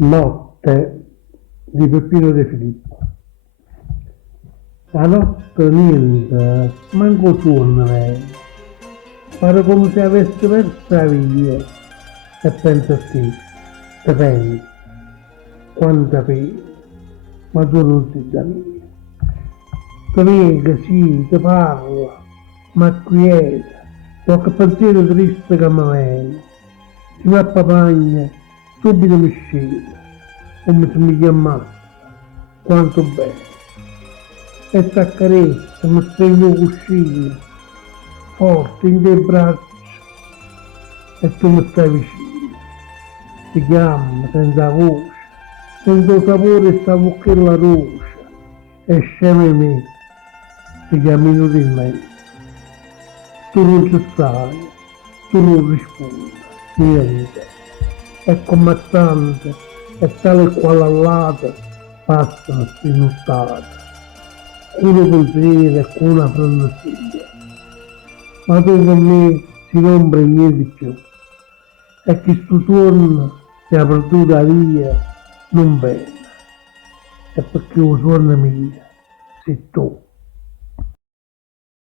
Notte di Peppino De Filippo. La notte niente, manco suono lei. Pare come se avesse perso la via. E penso a te pensi, quanta pena, ma tu non sei da mia. Ti venga, sì, ti parla, ma quieta, qualche pensiero triste che mi viene. Si mi appapagna, subito mi scende, come se mi chiamasse, quanto bene. E t'accarezza, mi stringo cuscino, forte in dei braccia, e tu mi stai vicino. Ti chiamo senza voce, senza sapore sta bocchella rosa, e scemi me, ti chiami inutilmente. Tu non ci stai, tu non rispondi, niente. E come tante, e tale e quale all'altra, passano stinuttate, uno pensiero e con una frenesia. Ma tu con me si compra niente di più. E che sto suono si è perduta via, non bene. E perché lo suono mio, sei tu.